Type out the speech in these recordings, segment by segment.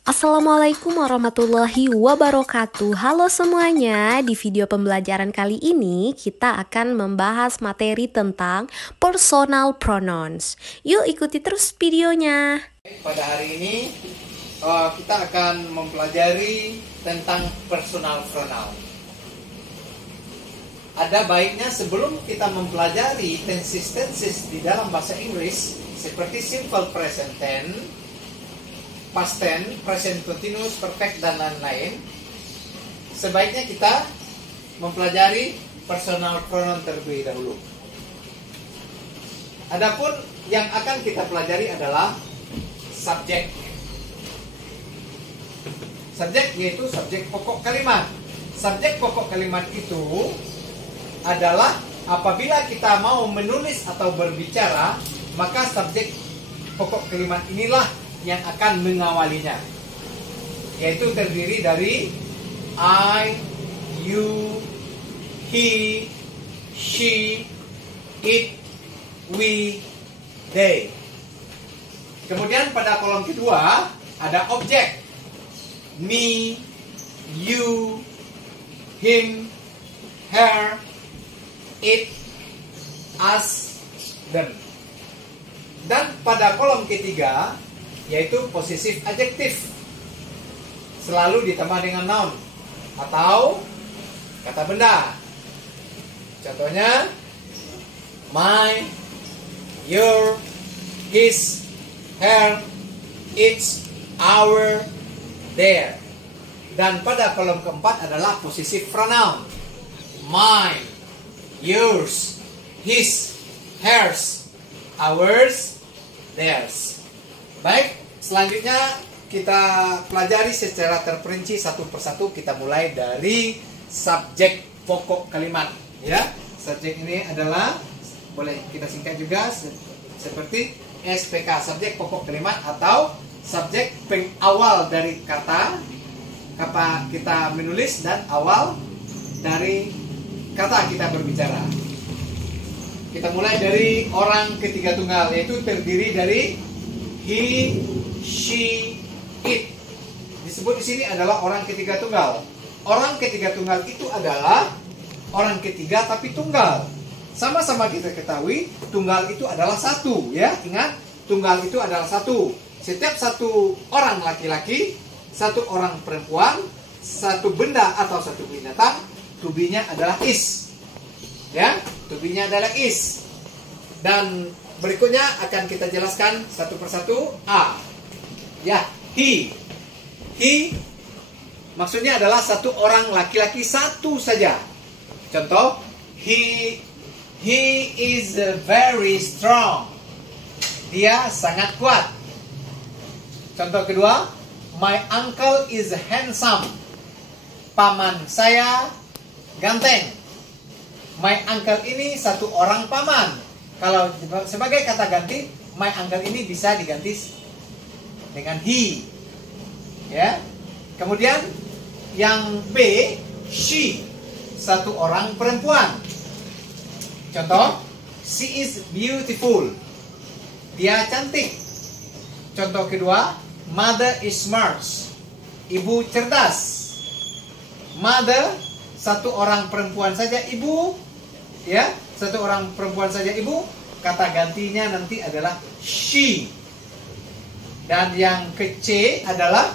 Assalamualaikum warahmatullahi wabarakatuh. Halo semuanya, di video pembelajaran kali ini kita akan membahas materi tentang personal pronouns. Yuk ikuti terus videonya. Pada hari ini kita akan mempelajari tentang personal pronoun. Ada baiknya sebelum kita mempelajari tenses di dalam bahasa Inggris seperti simple present tense, past tense, present continuous, perfect dan lain-lain, sebaiknya kita mempelajari personal pronoun terlebih dahulu. Adapun yang akan kita pelajari adalah subjek. Subjek yaitu subjek pokok kalimat. Subjek pokok kalimat itu adalah apabila kita mau menulis atau berbicara, maka subjek pokok kalimat inilah yang akan mengawalinya, yaitu terdiri dari I, you, he, she, it, we, they. Kemudian pada kolom kedua ada objek, me, you, him, her, it, us, them. Dan pada kolom ketiga yaitu posesif adjektif, selalu ditambah dengan noun atau kata benda. Contohnya my, your, his, her, its, our, their. Dan pada kolom keempat adalah posesif pronoun, mine, yours, his, hers, ours, theirs. Baik, selanjutnya kita pelajari secara terperinci satu persatu. Kita mulai dari subjek pokok kalimat, ya. Subjek ini adalah, boleh kita singkat juga seperti SPK, subjek pokok kalimat atau subjek pengawal dari kata kita menulis dan awal dari kata kita berbicara. Kita mulai dari orang ketiga tunggal, yaitu terdiri dari he, she, it. Disebut di sini adalah orang ketiga tunggal. Orang ketiga tunggal itu adalah orang ketiga tapi tunggal. Sama-sama kita ketahui tunggal itu adalah satu, ya. Ingat, tunggal itu adalah satu. Setiap satu orang laki-laki, satu orang perempuan, satu benda atau satu binatang, to-be-nya adalah is. Ya, to-be-nya adalah is. Dan berikutnya akan kita jelaskan satu persatu. A. Ya, he. He maksudnya adalah satu orang laki-laki satu saja. Contoh, he is very strong. Dia sangat kuat. Contoh kedua, my uncle is handsome. Paman saya ganteng. My uncle ini satu orang paman. Kalau sebagai kata ganti, my uncle ini bisa diganti dengan he. Ya. Kemudian yang B, she, satu orang perempuan. Contoh, she is beautiful. Dia cantik. Contoh kedua, mother is smart. Ibu cerdas. Mother, satu orang perempuan saja ibu, ya, satu orang perempuan saja ibu. Kata gantinya nanti adalah she. Dan yang ke C adalah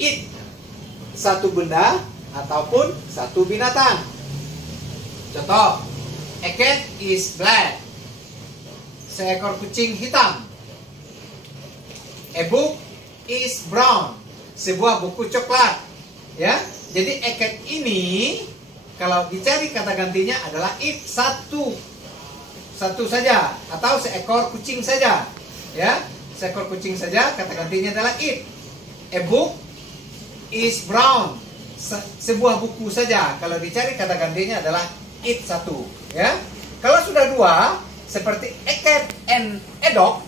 it, satu benda ataupun satu binatang. Contoh, a cat is black. Seekor kucing hitam. A book is brown. Sebuah buku coklat. Ya, jadi a cat ini kalau dicari kata gantinya adalah it, satu saja atau seekor kucing saja. Ya, seekor kucing saja, kata gantinya adalah it. A book is brown. Sebuah buku saja, kalau dicari kata gantinya adalah it, satu. Ya, kalau sudah dua seperti a cat and a dog.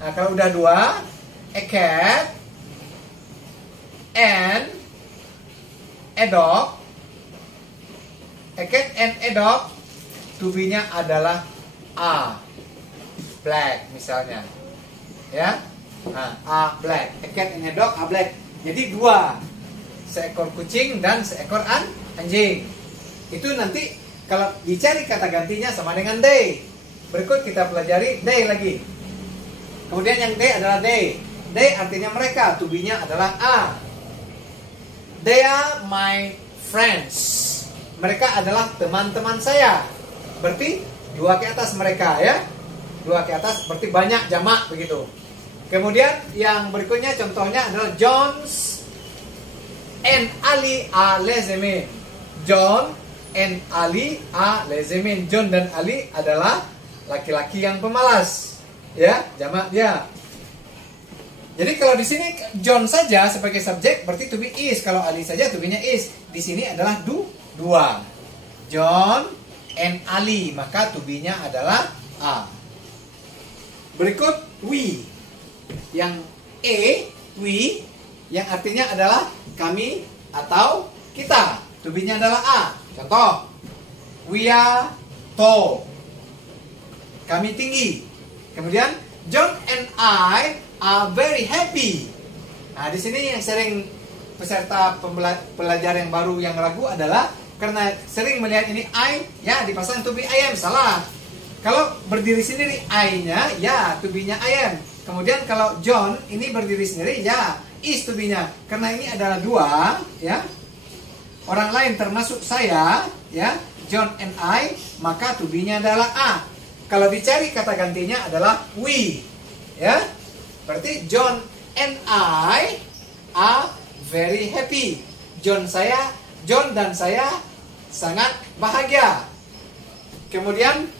Nah, kalau udah dua, a cat and a dog, a cat and a dog, to-be-nya adalah a, black misalnya. Ya, Nah, a black. A cat and a dog are black. Jadi dua. Seekor kucing dan seekor anjing. Itu nanti kalau dicari kata gantinya sama dengan they. Berikut kita pelajari they lagi. Kemudian yang they adalah they. They artinya mereka. To be-nya adalah a. They are my friends. Mereka adalah teman-teman saya. Berarti dua ke atas mereka ya. Dua ke atas berarti banyak, jamak begitu. Kemudian yang berikutnya contohnya adalah John's and Ali are lazy men. John and Ali are lazy men. John dan Ali adalah laki-laki yang pemalas. Ya, jamak dia. Jadi kalau di sini John saja sebagai subjek berarti to be is. Kalau Ali saja to be-nya is. Di sini adalah dua. John and Ali, maka to be-nya adalah a. Berikut we. Yang we yang artinya adalah kami atau kita. To be-nya adalah a. Contoh, we are tall. Kami tinggi. Kemudian John and I are very happy. Nah, di sini yang sering peserta pelajar yang baru yang ragu adalah karena sering melihat ini I, ya dipasang to be I am, salah. Kalau berdiri sendiri I-nya, ya to be-nya I am. Kemudian kalau John ini berdiri sendiri, ya is to be-nya. Karena ini adalah dua, ya. Orang lain termasuk saya, ya, John and I, maka to be-nya adalah a. Kalau dicari kata gantinya adalah we, ya. Berarti John and I are very happy. John dan saya sangat bahagia. Kemudian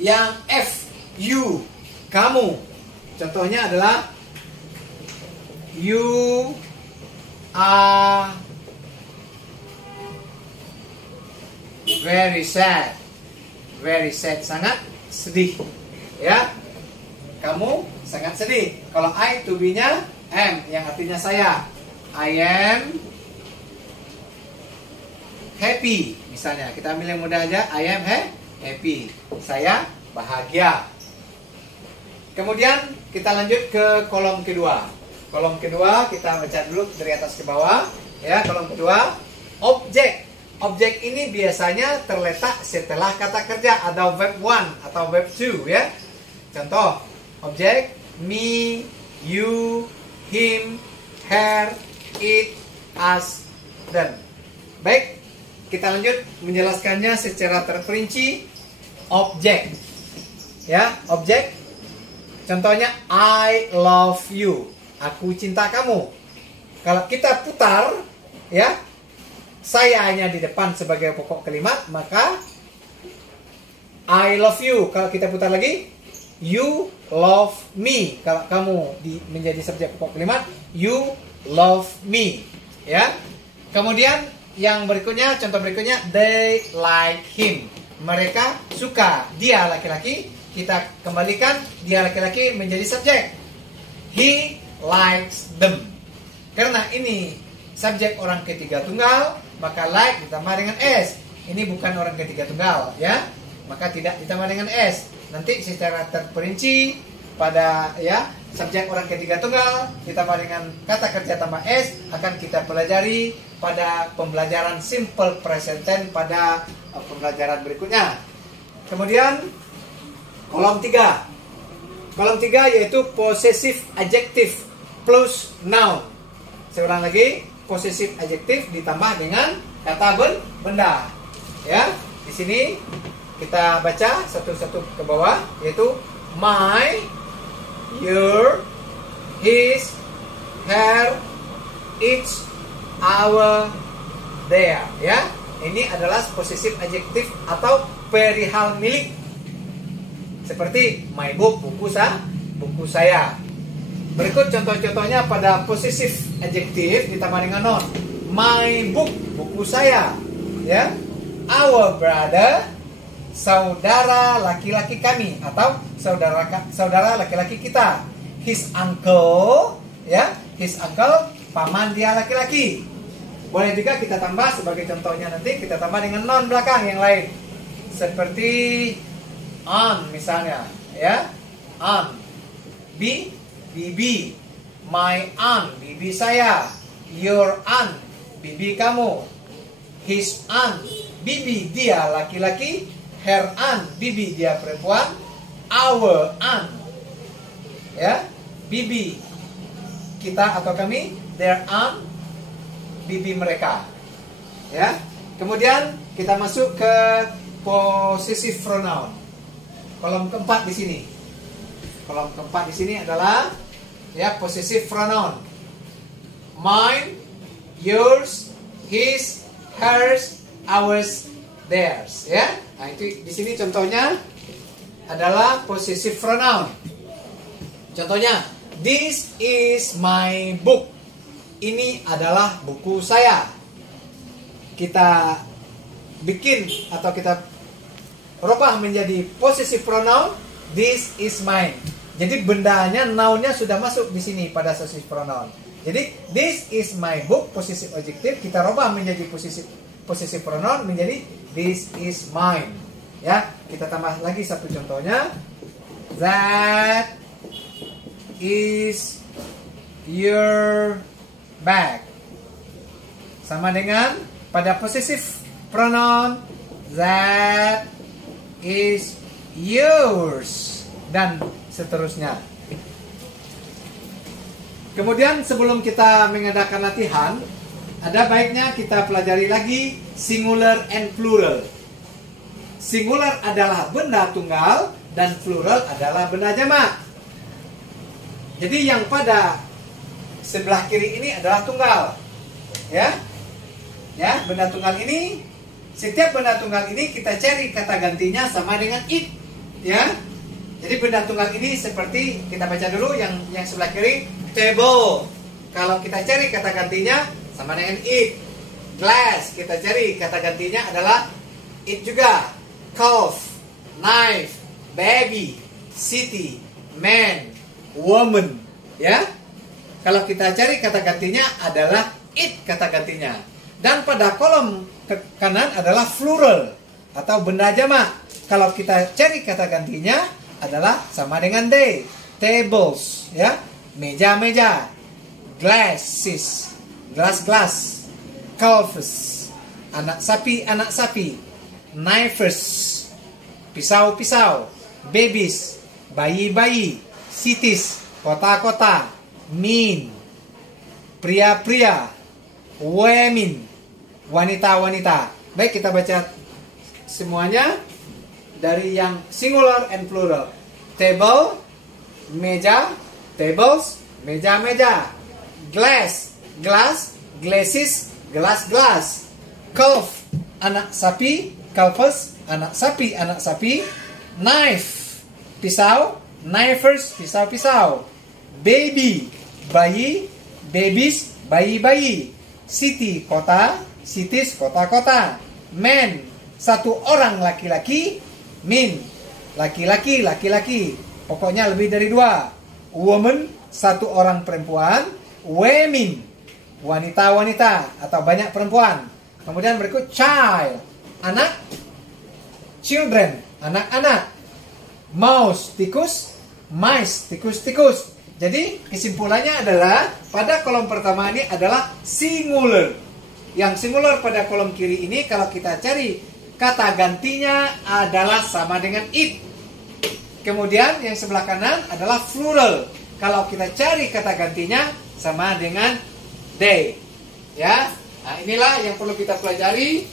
yang F, you, kamu. Contohnya adalah you are very sad. Very sad, sangat sedih. Ya. Kamu sangat sedih. Kalau I to be-nya am, yang artinya saya. I am happy. Misalnya, kita ambil yang mudah aja. I am happy. Saya bahagia. Kemudian kita lanjut ke kolom kedua. Kolom kedua kita baca dulu dari atas ke bawah. Ya, kolom kedua, objek. Objek ini biasanya terletak setelah kata kerja atau verb 1 atau verb 2 ya. Contoh, objek me, you, him, her, it, us, them. Baik, kita lanjut menjelaskannya secara terperinci. Objek. Ya, objek. Contohnya I love you. Aku cinta kamu. Kalau kita putar, ya, saya hanya di depan sebagai pokok kalimat, maka I love you. Kalau kita putar lagi, you love me. Kalau kamu menjadi subjek pokok kalimat, you love me. Ya. Kemudian yang berikutnya, contoh berikutnya, they like him. Mereka suka dia laki-laki. Kita kembalikan dia laki-laki menjadi subjek. He likes them. Karena ini subjek orang ketiga tunggal, maka like ditambah dengan s. Ini bukan orang ketiga tunggal, ya. Maka tidak ditambah dengan s. Nanti secara terperinci pada ya subjek orang ketiga tunggal ditambah dengan kata kerja tambah s akan kita pelajari pada pembelajaran simple present tense pada pembelajaran berikutnya. Kemudian kolom 3. Kolom 3 yaitu possessive adjective plus noun. Saya ulang lagi, possessive adjective ditambah dengan kata benda. Ya, di sini kita baca satu-satu ke bawah, yaitu my, your, his, her, its, our, their. Ya, ini adalah possessive adjective atau perihal milik. Seperti my book, buku saya. Berikut contoh-contohnya pada possessive adjective ditambah dengan noun. My book, buku saya. Ya. Our brother, saudara laki-laki kami atau saudara laki-laki kita. His uncle, ya. His uncle, paman dia laki-laki. Boleh juga kita tambah sebagai contohnya nanti kita tambah dengan noun belakang yang lain. Seperti on misalnya, ya. On. bibi. My aunt, bibi saya. Your aunt, bibi kamu. His aunt, bibi dia laki-laki. Her aunt, bibi dia perempuan. Our aunt, ya, bibi kita atau kami. Their aunt, bibi mereka. Ya. Kemudian kita masuk ke possessive pronoun. Kolom keempat di sini. Kolom keempat di sini adalah ya possessive pronoun. Mine, yours, his, hers, ours, theirs. Ya. Nah, itu di sini contohnya adalah possessive pronoun. Contohnya, this is my book. Ini adalah buku saya. Kita bikin atau kita rubah menjadi possessive pronoun. This is mine. Jadi bendanya, nounnya sudah masuk di sini pada possessive pronoun. Jadi this is my book, possessive adjective, kita rubah menjadi possessive pronoun menjadi this is mine. Ya, kita tambah lagi satu contohnya. That is your bag. Sama dengan pada possessive pronoun, that is yours, dan seterusnya. Kemudian sebelum kita mengadakan latihan, ada baiknya kita pelajari lagi singular and plural. Singular adalah benda tunggal dan plural adalah benda jamak. Jadi yang pada sebelah kiri ini adalah tunggal. Ya. Ya, benda tunggal ini, setiap benda tunggal ini kita cari kata gantinya sama dengan it. Ya. Jadi benda tunggal ini seperti kita baca dulu yang sebelah kiri, table. Kalau kita cari kata gantinya sama dengan it. Glass, kita cari kata gantinya adalah it juga. Calf, knife, baby, city, man, woman. Ya. Kalau kita cari kata gantinya adalah it kata gantinya. Dan pada kolom ke kanan adalah plural atau benda jamak. Kalau kita cari kata gantinya adalah sama dengan they. Tables, ya, meja-meja. Glasses, gelas-gelas. Calves, anak sapi. Knifers, pisau-pisau. Babies, bayi-bayi. Cities, kota-kota. Men, pria-pria. Women, wanita-wanita. Baik, kita baca semuanya dari yang singular and plural. Table, meja. Tables, meja-meja. Glass, glass. Glasses, gelas-gelas. Calf, anak sapi. Calves, anak sapi. Knife, pisau. Knifers, pisau-pisau. Baby, bayi. Babies, bayi-bayi. City, kota. Cities, kota-kota. Man, satu orang laki-laki. Men, laki-laki. Pokoknya lebih dari dua. Woman, satu orang perempuan. Women, wanita-wanita atau banyak perempuan. Kemudian berikut child, anak. Children, anak-anak. Mouse, tikus. Mice, tikus-tikus. Jadi kesimpulannya adalah pada kolom pertama ini adalah singular. Yang singular pada kolom kiri ini kalau kita cari kata gantinya adalah sama dengan it. Kemudian yang sebelah kanan adalah plural. Kalau kita cari kata gantinya sama dengan they. Ya. Nah, inilah yang perlu kita pelajari.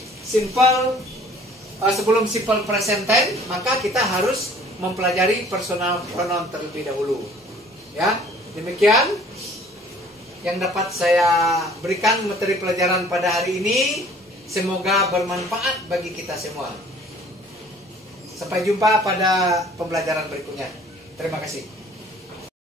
Sebelum simple present tense, maka kita harus mempelajari personal pronoun terlebih dahulu. Ya, demikian yang dapat saya berikan materi pelajaran pada hari ini. Semoga bermanfaat bagi kita semua. Sampai jumpa pada pembelajaran berikutnya. Terima kasih.